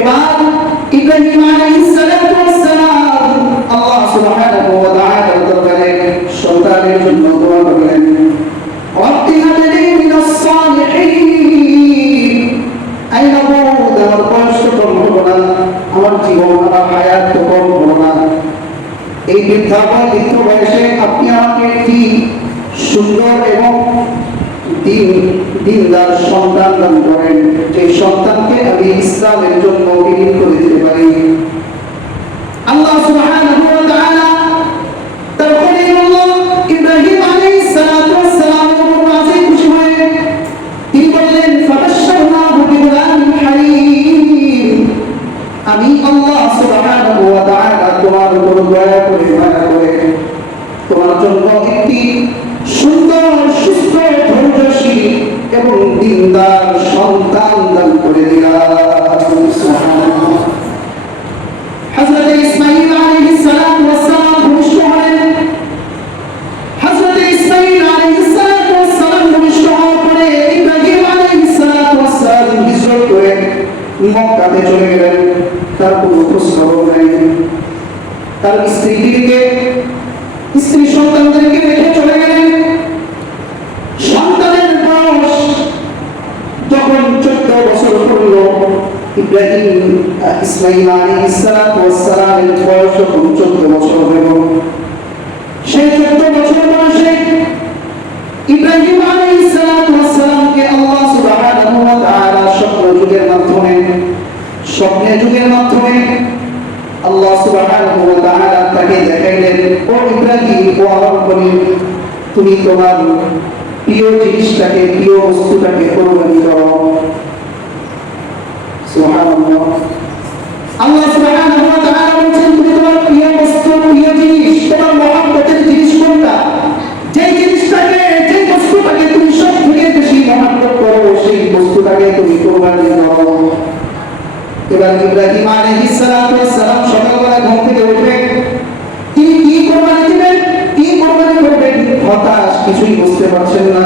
এবার ইব্রাহিম আলাইহিস সালাতু ওয়াস সালাম আল্লাহ সুবহানাহু ওয়া তাআলার দরবারে সন্তানের জন্য দোয়া করলেন, রব্বি হাবলি মিনাস সালিহিন। আই মাবুদ, আমার বয়স তো কম হলো না, আমার জীবন, আমার হায়াত তো কম হলো না, এই বৃদ্ধ বয়সে আপনি আমাকে একটি সুন্দর এবং দিনদার সন্তান দান করেন, যে সন্তানকে আমি ইসলামের জন্য বিলীন করে দিতে পারি। আল্লাহ সুবহানাহু ওয়া তাআলা তার খলিলুল্লাহ ইব্রাহিম আলাইহিস সালাতু ওয়াস সালামের উপর রাজি খুশি হয়ে তিনি বললেন, ফাবাশশারনাহু বিগুলামিন হালিম। আমি আল্লাহ সুবহানাহু ওয়া তাআলা তোমার উপর দয়া করে মায়া করে তোমার জন্য একটি সুন্দর, সুস্থ, ধৈর্যশীল এবং দিনদার সন্তান দান করে দিলাম। সুবহানাল্লাহ। হযরত ইসমাঈল আলাইহিস সালাতু ওয়াস সালাম ভূমিষ্ঠ হলেন। হযরত ইসমাঈল আলাইহিস সালাতু ওয়াস সালাম ভূমিষ্ঠ হওয়ার পরে ইব্রাহিম আলাইহিস সালাতু ওয়াস সালাম হিজরত করে মক্কাতে চলে গেলেন। তার কোনো খোঁজখবর নাই। তার স্ত্রী সন্তানদেরকে রেখে চলে গেলেন। সন্তানের বয়স যখন 14 বছর হল, ইসমাঈল আলাইহিস সালাতু ওয়াস সালামের বয়স যখন 14 বছর হল, সেই 14 বছর বয়সে ইব্রাহিম আলাইহিস সালাতু ওয়াস সালামকে আল্লাহ সুবহানাহু ওয়া তাআলা স্বপ্নের যুগের মাধ্যমে আল্লাহ সুবহানাহু ওয়া তাআলা তাকে দেখাইলেন, ও ইব্রাহিম, ও আমার খলিল, তুমি তোমার প্রিয় জিনিসটাকে, প্রিয় বস্তুটাকে কুরবানি করো। সুবহানাল্লাহ। আল্লাহ সুবহানাহু ওয়া তাআলা বলেন, তুমি তোমার প্রিয় বস্তু, প্রিয় জিনিস, তোমার মহব্বতের জিনিস কোনটা? যে জিনিসটাকে, যে বস্তুটাকে তুমি সবথেকে বেশি মহব্বত করো, সেই বস্তুটাকে তুমি কুরবানি করো। এবার ইব্রাহিম আলাইহিস সালাতু ওয়াস সালাম সকালবেলা ঘুম থেকে উঠে তিনি কি কুরবানি দিবেন, কি কুরবানি করবেন, হতাশ, কিছুই বুঝতে পারছেন না।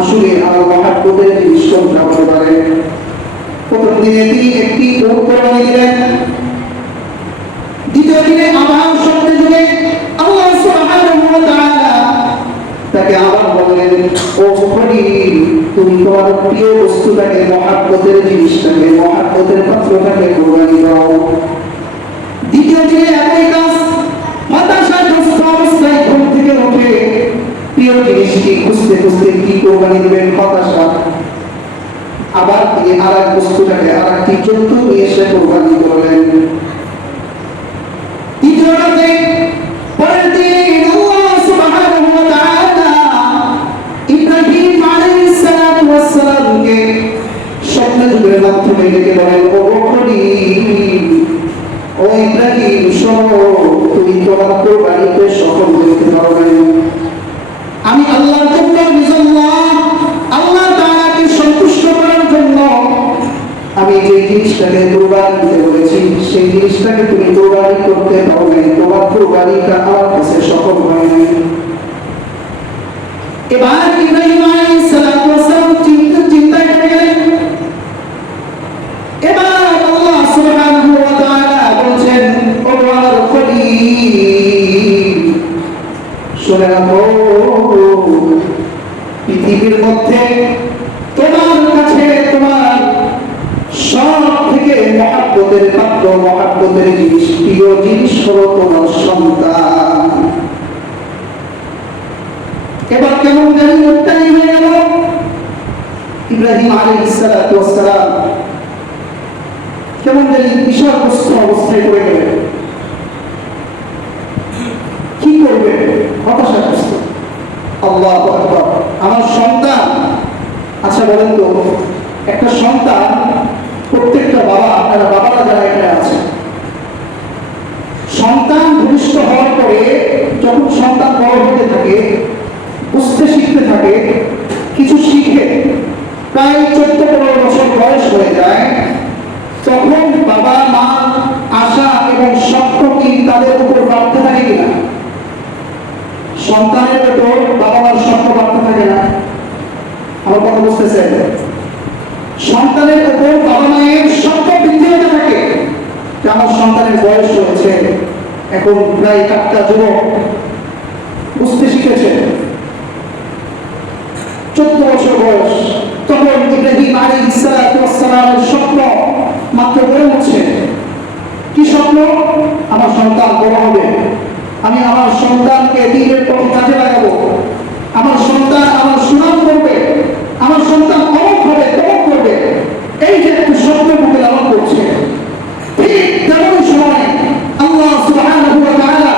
আসলে আমার মহব্বতের জিনিস কোনটা হতে পারে? প্রথম দিনে তিনি একটি উট কুরবানি দিলেন। দ্বিতীয় দিনে আবার স্বপ্নে যুগে আল্লাহ সুবহানাহু ওয়া তাআলা তাকে আবার বললেন, ও খলিল, তুমি তোমার প্রিয় বস্তুটাকে, মহব্বতের জিনিসটাকে, মহব্বতের পাত্রটাকে কুরবানি দাও। দ্বিতীয় দিনে একই কাজ, হতাশাগ্রস্ত অবস্থায় ঘুম থেকে উঠে প্রিয় জিনিসটি খুঁজতে খুঁজতে কি কুরবানি দেবেন, হতাশা। আবার তিনি আর এক বস্তুটাকে, আর একটি জন্তু নিয়ে এসে কুরবানি করলেন। তৃতীয় রাতে পরের দিন আল্লাহ সুবহানাহু ওয়া তাআলা ইব্রাহিম আলাইহিস সালাতু ওয়াস সালামকে স্বপ্নের যুগের মাধ্যমে ডেকে বলেন, ও খলিল, ও ইব্রাহিম, শোনো, তুমি তোমার কুরবানিতে সফল হতে পারবে। আমি আল্লাহর জন্য, আল্লাহ তাআলাকে সন্তুষ্ট করার জন্য আমি যে জিনিসটাকে কুরবানি দিতে বলেছি, সেই জিনিসটাকে তুমি কুরবানি করতে পারো নাই, তোমার কুরবানিটা আমার কাছে সফল হয় নাই। এবার ইব্রাহিম আলাইহিস সালাতু ওয়াস সালাম চিন্তায় পড়ে গেলেন। এবার আল্লাহ সুবহানাহু ওয়া তাআলা বলেন, ও আমার খলিল, শুনে রাখো, পৃথিবীর মধ্যে তোমার কাছে তোমার সব থেকে মহব্বতের পাত্র, মহব্বতের জিনিস, প্রিয় জিনিস হলো তোমার সন্তান। এবার কেমন জানি উত্তানি হয়ে গেল। ইব্রাহিম আলাইহিস সালাতু ওয়াস সালাম কেমন জানি বিষয়গ্রস্ত অবস্থায় পড়ে গেলেন। কি করবে? হতাশাগ্রস্ত। আল্লাহু আকবার। আমার সন্তান, আচ্ছা বলেন তো, একটা সন্তান, প্রত্যেকটা বাবা, আপনারা বাবারা যারা এখানে আছে, সন্তান ভূমিষ্ঠ হওয়ার পরে যখন সন্তান বড় হতে থাকে, বুঝতে শিখতে থাকে, কিছু শিখে, প্রায় 14-15 বছর বয়স হয়ে যায়, তখন বাবা মা আশা এবং স্বপ্ন কি তাদের উপর বাড়তে থাকে কিনা? সন্তানের উপর বাবা মার স্বপ্ন বাড়তে থাকে না? আমার কথা বুঝতেছেন? সন্তানের উপর বাবা মায়ের স্বপ্ন বৃদ্ধি হতে থাকে। সন্তানের বয়স হয়েছে, এখন প্রায় একটা যুবক, বুঝতে শিখেছে, 14 বছর বয়স। তখন ইব্রাহিম আলাইহিস সালামের স্বপ্ন মাত্র গড়ে উঠছে। কি স্বপ্ন? আমার সন্তান বড় হবে, আমি আমার সন্তানকে দ্বীনের পথে কাজে লাগাবো, আমার সন্তান আমার সুনাম করবে, আমার সন্তান অমুক হবে তমুক করবে। এই যে একটা স্বপ্ন মুখে লালন করছে, ঠিক তেমন সময় আল্লাহ সুবহানাহু ওয়া তাআলা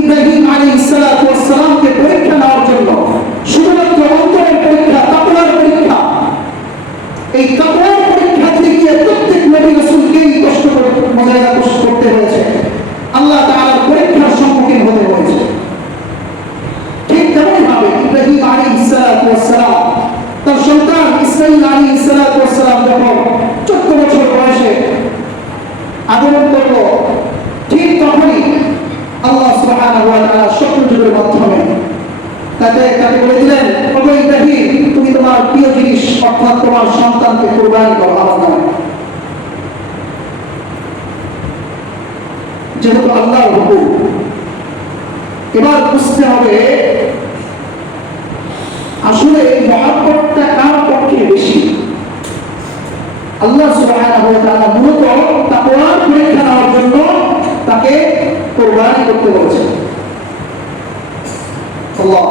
ইব্রাহিম আলাইহিস সালামকে পরীক্ষা নেওয়ার জন্য, শুধুমাত্র অন্তরের পরীক্ষা, তাকওয়ার পরীক্ষা, এই তাকওয়ার পরীক্ষা থেকে প্রত্যেক নবী রাসূলকেই কষ্ট করে করতে হয়েছে, আল্লাহ তাআলার পরীক্ষার সম্মুখীন হতে হয়েছে। ঠিক তেমনই ভাবে ইব্রাহিম আলাইহিস সালাম তার সন্তান ইসমাঈল আলাইহিস সালাম যখন 14 বছর বয়সে আগমন করল, ঠিক তখনই আল্লাহ সুবহানাহু ওয়া তাআলা স্বপ্নযোগের মাধ্যমে তাকে বলে দিলেন, ওগো ইব্রাহিম, তুমি তোমার প্রিয় জিনিস অর্থাৎ তোমার সন্তানকে কুরবানি করো আমার নামে। যেহেতু আল্লাহর হুকুম, এবার বুঝতে হবে আসলে এই মহব্বতটা কার পক্ষে বেশি। আল্লাহ সুবহানাহু ওয়া তাআলা মূলত তাকওয়ার পরীক্ষা নেওয়ার জন্য তাকে কুরবানি করতে বলেছেন। আল্লাহ,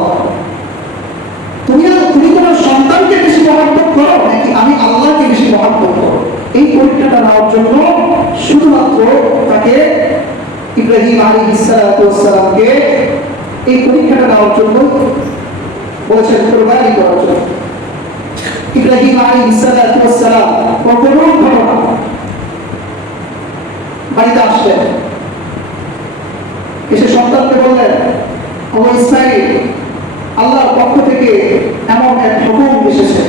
তুমি তোমার সন্তানকে বেশি মহব্বত করো নাকি আমি আল্লাহকে বেশি মহব্বত করো, এই পরীক্ষাটা নেওয়ার জন্য শুধুমাত্র তাকে ইব্রাহিম আলাইহিস সালামকে এই পরীক্ষাটা নেওয়ার জন্য বলেছেন, কুরবানি করার জন্য। ইব্রাহিম আলাইহিস সালাম কখনো ঘটনা বাড়িতে আসলেন, এসে সন্তানকে বললেন, ও ইসমাঈল, আল্লাহর পক্ষ থেকে এমন এক হুকুম এসেছে,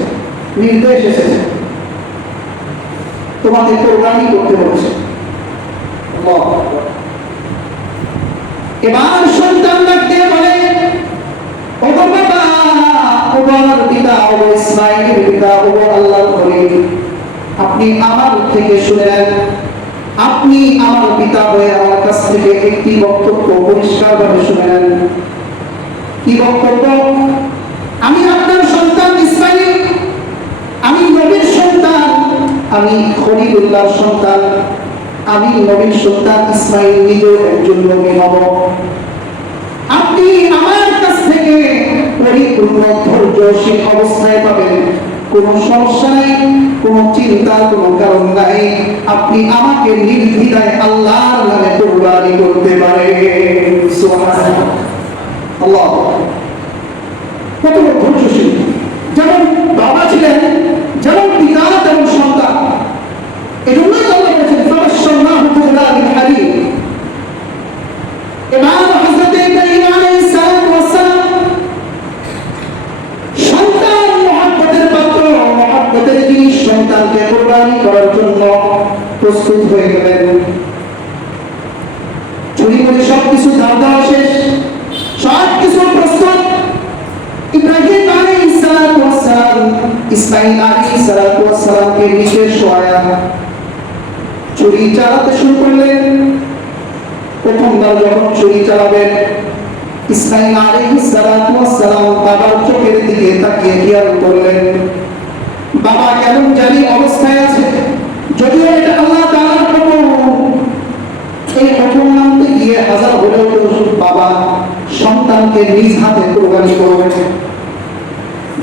নির্দেশ এসেছে, তোমাকে কুরবানি করতে বলেছে। এবার সন্তান ডাকতে বলে, ও বাবা, ও আমার পিতা, ও ইসমাঈলের পিতা, ও আল্লাহর খলিল, আপনি আমার থেকে শুনেন, আপনি আমার পিতা হয়ে আমার কাছ থেকে একটি বক্তব্য পরিষ্কারভাবে শুনেন। কি বক্তব্য? আমি আপনার সন্তান ইসমাঈল, আমি নবীর সন্তান, আমি খলিলুল্লাহর সন্তান, আমি নবীর সন্তান ইসমাঈল নিজেও একজন নবী হব। আপনি আমার কাছ থেকে পরিপূর্ণ ধৈর্যশীল অবস্থায় পাবেন, কোনো সমস্যা নাই, কোনো চিন্তার কোনো কারণ নাই, আপনি আমাকে নির্দ্বিধায় আল্লাহর নামে কুরবানি করতে পারেন। সুবহানাল্লাহ। আল্লাহ কত ধৈর্যশীল, যেমন বাবা ছিলেন, যেমন পিতা তেমন সন্তান। এজন্যই আল্লাহ বলেছেন, ফাবাশশারনাহু বিগুলামিন হালিম। এবার হযরত ইব্রাহিম আলাইহিস সালাম সন্তান মহব্বতের পাত্র, মহব্বতের জিনিস সন্তানকে কুরবানি করার জন্য প্রস্তুত হয়ে গেলেন। চুরি করে সবকিছু দেওয়া শেষ, সবকিছু প্রস্তুত। ইব্রাহিম আলাইহিস সালাম ইসমাঈল আলাইহিস সালামকে নিচে শোয়া ছুরি চালাতে শুরু করলেন। প্রথমবার যখন ছুরি চালাবেন, ইসমাঈল আলাইহিস সালাম বাবার চোখের দিকে তাকিয়ে খেয়াল করলেন, বাবা কেমন জানি অবস্থায় আছে, যদিও এটা আল্লাহ তাআলার হুকুম। এই হুকুম মানতে গিয়ে হাজার হলেও বাবা সন্তানকে নিজ হাতে কুরবানি করবেন।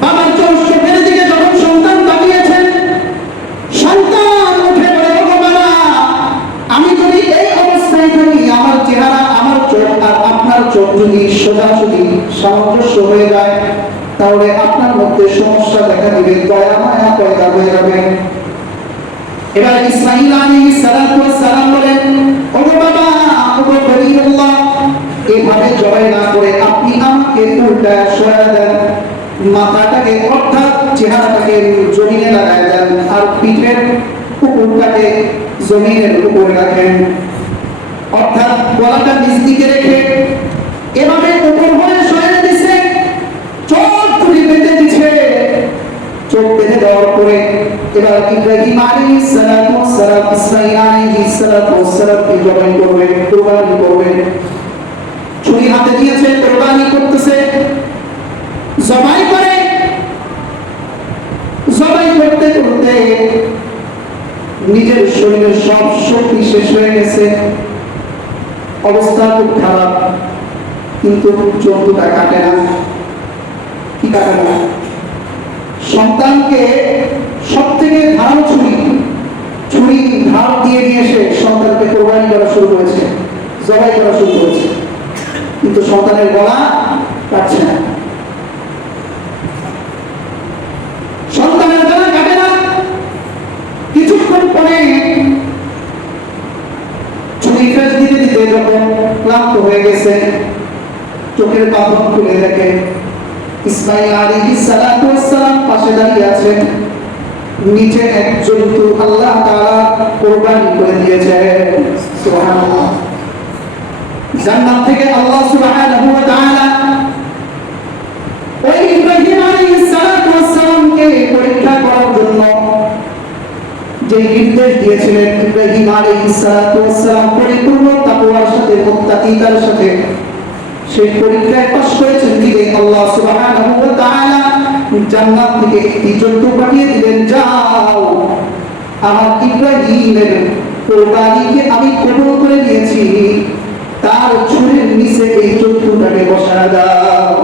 বাবার চোখের দিকে যখন সন্তান তাকিয়েছেন, সন্তান উঠে বলে, ও বাবা, আমি যদি এই অবস্থায় থাকি, আমার চেহারা, আমার চোখ আর আপনার চোখ যদি সোজাসুজি সামঞ্জস্য হয়ে যায়, তাহলে আপনার মধ্যে সমস্যা দেখা দিবে, দয়া মায়া পয়দা হয়ে যাবে। এবার ইসমাঈল আলাইহিস সালাম বলেন, ও বাবা, ও খলিলুল্লাহ, এভাবে জবাই না করে আপনি আমাকে উল্টা সরা দেন, মাথাটাকে অর্থাৎ চেহারাটাকে জমিনে লাগায় দেন আর পিঠের উপরটাকে জমিনের উপরে রাখেন, অর্থাৎ গলাটা নিচ দিকে রেখে এভাবে উপর হয়ে শুয়ে দিছে, চোখ খুলে বেঁধে দিছে। চোখ বেঁধে দেওয়ার পরে এবার ইব্রাহিম আলাইহিস সালাম ইসমাঈল আলাইহিস আলাইহিস সালাতু ওয়াস সালামকে জবাই করবেন, কুরবানি করবেন। ছুরি হাতে নিয়েছে, কুরবানি করতেছে, জবাই করে, জবাই করতে করতে নিজের শরীরের সব শক্তি শেষ হয়ে গেছে, অবস্থা খুব খারাপ, কিন্তু জন্তুটা কাটে না। কি কাটে না? সন্তানকে সব থেকে ধারালো ছুরি ধার দিয়ে নিয়ে এসে সন্তানকে কোরবানি করা শুরু করেছে, জবাই করা শুরু করেছে, কিন্তু সন্তানের গলা কাটছে না। সন্তানের গলা কাটে না। কিছুক্ষণ পরে ছুরি ফেস দিতে দিতে যখন ক্লান্ত হয়ে গেছে, চোখের পাথর খুলে দেখে ইসমাঈল আলাইহিস সালাতু ওয়াস সালাম পাশে দাঁড়িয়ে আছেন। নিচে এক জন্তু আল্লাহ তাআলা কুরবানি করে দিয়েছে। সুবহানাল্লাহ। জান্নাত থেকে আল্লাহ সুবহানাহু ওয়া তাআলা ওই ইব্রাহিম আলাইহিস সালাতু ওয়াস সালামকে পরীক্ষা করার জন্য যে নির্দেশ দিয়েছিলেন, ইব্রাহিম আলাইহিস সালাতু ওয়াস সালাম পরিপূর্ণ তাকওয়ার সাথে, মুত্তাকিতার সাথে সেই পরীক্ষায় পাস করেছেন দিলে আল্লাহ সুবহানাহু ওয়া তাআলা জান্নাত থেকে একটি জন্তু পাঠিয়ে দিলেন, যাও আমার ইব্রাহিমের কোরবানিকে আমি কবুল করে নিয়েছি, তার ছুরির নিচে এই জন্তুটাকে বসায় দাও।